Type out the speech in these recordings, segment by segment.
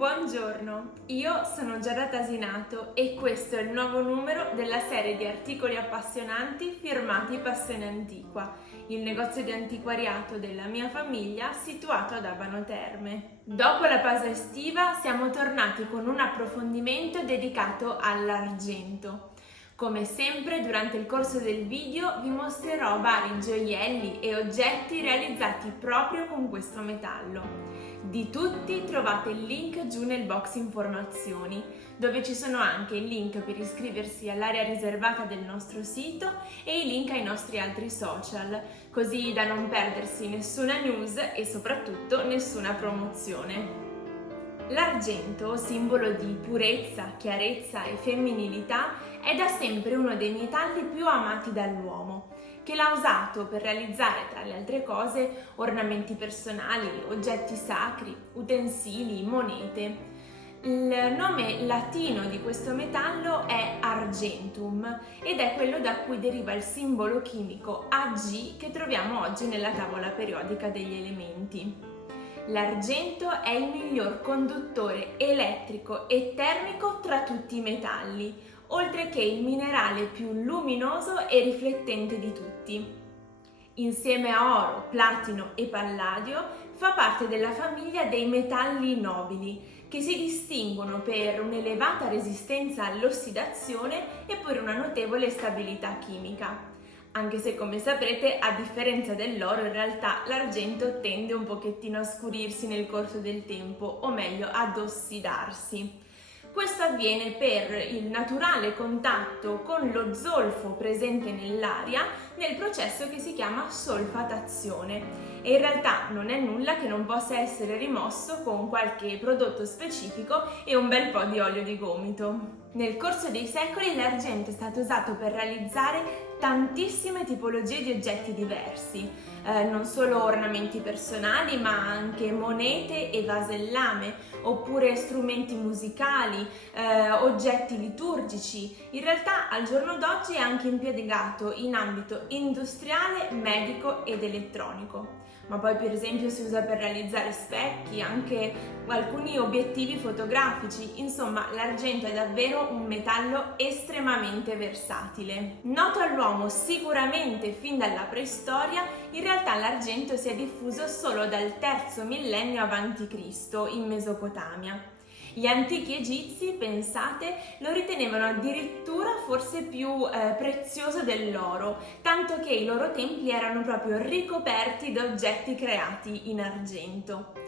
Buongiorno, io sono Giada Tasinato e questo è il nuovo numero della serie di articoli appassionanti firmati Passione Antiqua, il negozio di antiquariato della mia famiglia situato ad Abano Terme. Dopo la pausa estiva siamo tornati con un approfondimento dedicato all'argento. Come sempre, durante il corso del video vi mostrerò vari gioielli e oggetti realizzati proprio con questo metallo. Di tutti trovate il link giù nel box informazioni, dove ci sono anche il link per iscriversi all'area riservata del nostro sito e i link ai nostri altri social, così da non perdersi nessuna news e soprattutto nessuna promozione. L'argento, simbolo di purezza, chiarezza e femminilità, è da sempre uno dei metalli più amati dall'uomo, che l'ha usato per realizzare, tra le altre cose, ornamenti personali, oggetti sacri, utensili, monete. Il nome latino di questo metallo è argentum ed è quello da cui deriva il simbolo chimico Ag che troviamo oggi nella tavola periodica degli elementi. L'argento è il miglior conduttore elettrico e termico tra tutti i metalli, oltre che il minerale più luminoso e riflettente di tutti. Insieme a oro, platino e palladio fa parte della famiglia dei metalli nobili, che si distinguono per un'elevata resistenza all'ossidazione e per una notevole stabilità chimica. Anche se, come saprete, a differenza dell'oro, in realtà l'argento tende un pochettino a scurirsi nel corso del tempo, o meglio ad ossidarsi. Questo avviene per il naturale contatto con lo zolfo presente nell'aria nel processo che si chiama solfatazione e in realtà non è nulla che non possa essere rimosso con qualche prodotto specifico e un bel po' di olio di gomito. Nel corso dei secoli l'argento è stato usato per realizzare tantissime tipologie di oggetti diversi, non solo ornamenti personali ma anche monete e vasellame, oppure strumenti musicali, oggetti liturgici. In realtà al giorno d'oggi è anche impiegato in ambito industriale, medico ed elettronico. Ma poi per esempio si usa per realizzare specchi, anche alcuni obiettivi fotografici. Insomma, l'argento è davvero un metallo estremamente versatile. Noto all'uomo sicuramente fin dalla preistoria, in realtà l'argento si è diffuso solo dal III millennio a.C. in Mesopotamia. Gli antichi egizi, pensate, lo ritenevano addirittura forse più prezioso dell'oro, tanto che i loro templi erano proprio ricoperti da oggetti creati in argento.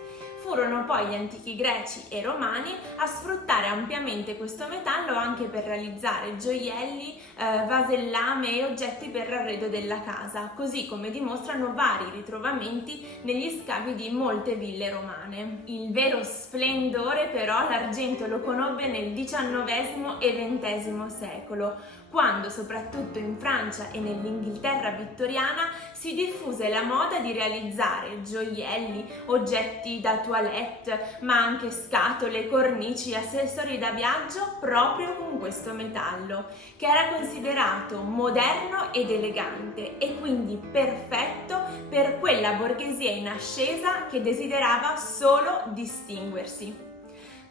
Furono poi gli antichi greci e romani a sfruttare ampiamente questo metallo anche per realizzare gioielli, vasellame e oggetti per l'arredo della casa, così come dimostrano vari ritrovamenti negli scavi di molte ville romane. Il vero splendore però l'argento lo conobbe nel XIX e XX secolo, quando soprattutto in Francia e nell'Inghilterra vittoriana si diffuse la moda di realizzare gioielli, oggetti da toilette, ma anche scatole, cornici, accessori da viaggio proprio con questo metallo, che era considerato moderno ed elegante e quindi perfetto per quella borghesia in ascesa che desiderava solo distinguersi.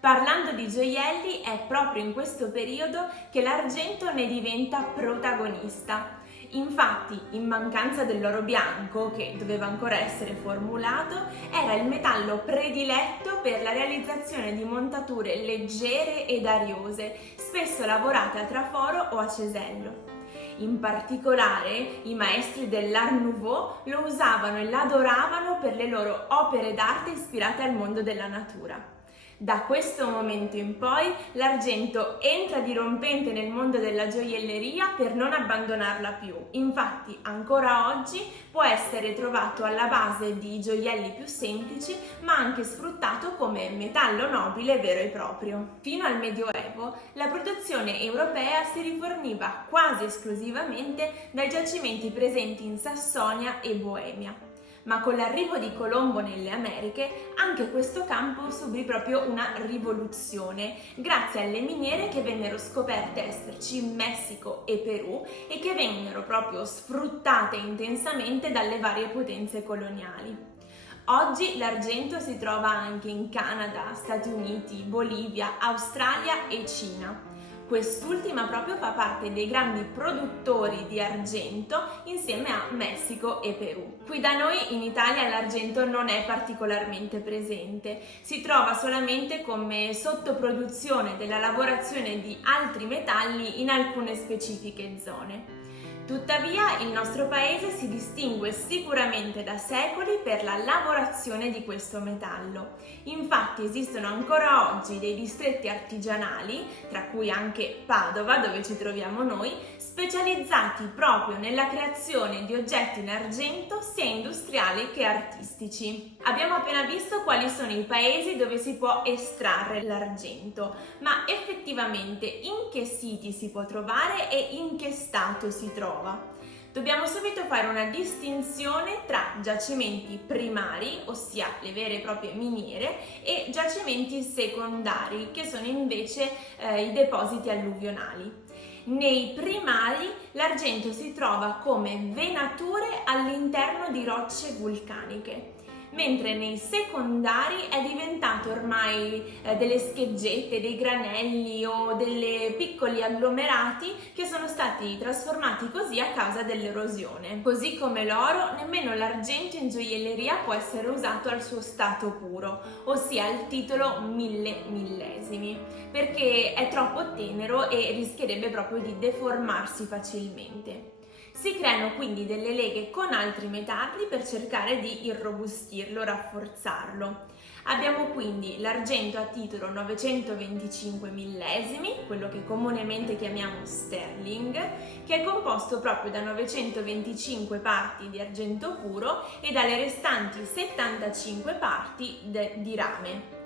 Parlando di gioielli, è proprio in questo periodo che l'argento ne diventa protagonista. Infatti, in mancanza dell'oro bianco, che doveva ancora essere formulato, era il metallo prediletto per la realizzazione di montature leggere ed ariose, spesso lavorate a traforo o a cesello. In particolare, i maestri dell'Art Nouveau lo usavano e l'adoravano per le loro opere d'arte ispirate al mondo della natura. Da questo momento in poi l'argento entra dirompente nel mondo della gioielleria per non abbandonarla più. Infatti ancora oggi può essere trovato alla base di gioielli più semplici, ma anche sfruttato come metallo nobile vero e proprio. Fino al Medioevo la produzione europea si riforniva quasi esclusivamente dai giacimenti presenti in Sassonia e Boemia. Ma con l'arrivo di Colombo nelle Americhe anche questo campo subì proprio una rivoluzione grazie alle miniere che vennero scoperte esserci in Messico e Perù e che vennero proprio sfruttate intensamente dalle varie potenze coloniali. Oggi l'argento si trova anche in Canada, Stati Uniti, Bolivia, Australia e Cina. Quest'ultima proprio fa parte dei grandi produttori di argento insieme a Messico e Perù. Qui da noi in Italia l'argento non è particolarmente presente, si trova solamente come sottoproduzione della lavorazione di altri metalli in alcune specifiche zone. Tuttavia il nostro paese si distingue sicuramente da secoli per la lavorazione di questo metallo. Infatti esistono ancora oggi dei distretti artigianali, tra cui anche Padova, dove ci troviamo noi, specializzati proprio nella creazione di oggetti in argento sia industriali che artistici. Abbiamo appena visto quali sono i paesi dove si può estrarre l'argento, ma effettivamente in che siti si può trovare e in che stato si trova? Dobbiamo subito fare una distinzione tra giacimenti primari, ossia le vere e proprie miniere, e giacimenti secondari, che sono invece i depositi alluvionali. Nei primari l'argento si trova come venature all'interno di rocce vulcaniche, mentre nei secondari è diventato ormai delle scheggette, dei granelli o delle piccoli agglomerati che sono stati trasformati così a causa dell'erosione. Così come l'oro, nemmeno l'argento in gioielleria può essere usato al suo stato puro, ossia al titolo 1000 millesimi, perché è troppo tenero e rischierebbe proprio di deformarsi facilmente. Si creano quindi delle leghe con altri metalli per cercare di irrobustirlo, rafforzarlo. Abbiamo quindi l'argento a titolo 925 millesimi, quello che comunemente chiamiamo sterling, che è composto proprio da 925 parti di argento puro e dalle restanti 75 parti di rame.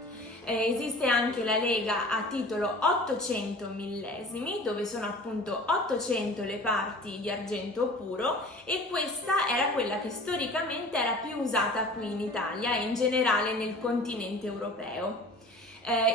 Esiste anche la lega a titolo 800 millesimi, dove sono appunto 800 le parti di argento puro, e questa era quella che storicamente era più usata qui in Italia e in generale nel continente europeo.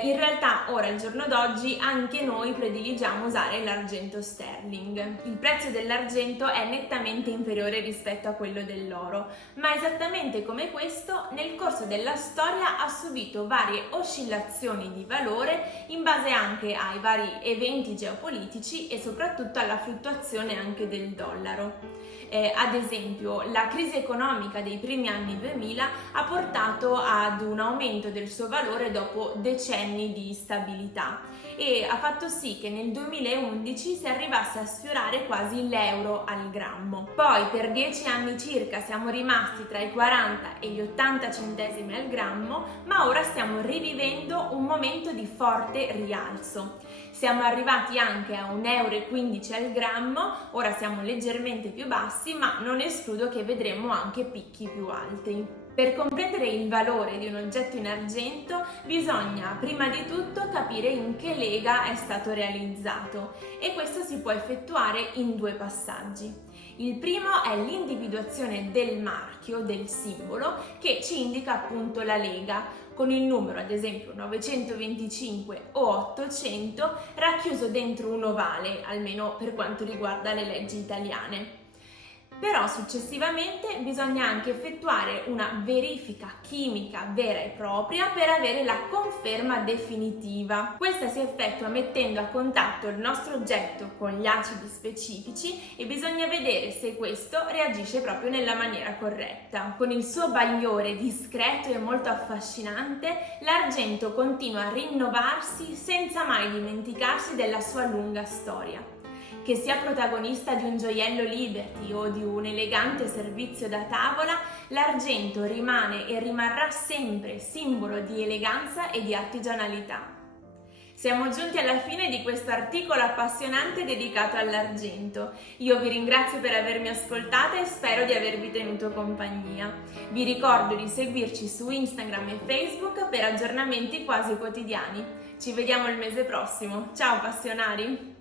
In realtà ora al giorno d'oggi anche noi prediligiamo usare l'argento sterling. Il prezzo dell'argento è nettamente inferiore rispetto a quello dell'oro, ma esattamente come questo nel corso della storia ha subito varie oscillazioni di valore in base anche ai vari eventi geopolitici e soprattutto alla fluttuazione anche del dollaro. Ad esempio, la crisi economica dei primi anni 2000 ha portato ad un aumento del suo valore dopo decenni di stabilità e ha fatto sì che nel 2011 si arrivasse a sfiorare quasi l'euro al grammo. Poi per 10 anni circa siamo rimasti tra i 40 e gli 80 centesimi al grammo, ma ora stiamo rivivendo un momento di forte rialzo. Siamo arrivati anche a 1,15 euro al grammo, ora siamo leggermente più bassi, ma non escludo che vedremo anche picchi più alti. Per comprendere il valore di un oggetto in argento bisogna prima di tutto capire in che lega è stato realizzato, e questo si può effettuare in due passaggi. Il primo è l'individuazione del marchio, del simbolo, che ci indica appunto la lega, con il numero ad esempio 925 o 800 racchiuso dentro un ovale, almeno per quanto riguarda le leggi italiane. Però successivamente bisogna anche effettuare una verifica chimica vera e propria per avere la conferma definitiva. Questa si effettua mettendo a contatto il nostro oggetto con gli acidi specifici e bisogna vedere se questo reagisce proprio nella maniera corretta. Con il suo bagliore discreto e molto affascinante, l'argento continua a rinnovarsi senza mai dimenticarsi della sua lunga storia. Che sia protagonista di un gioiello Liberty o di un elegante servizio da tavola, l'argento rimane e rimarrà sempre simbolo di eleganza e di artigianalità. Siamo giunti alla fine di questo articolo appassionante dedicato all'argento. Io vi ringrazio per avermi ascoltata e spero di avervi tenuto compagnia. Vi ricordo di seguirci su Instagram e Facebook per aggiornamenti quasi quotidiani. Ci vediamo il mese prossimo. Ciao passionari!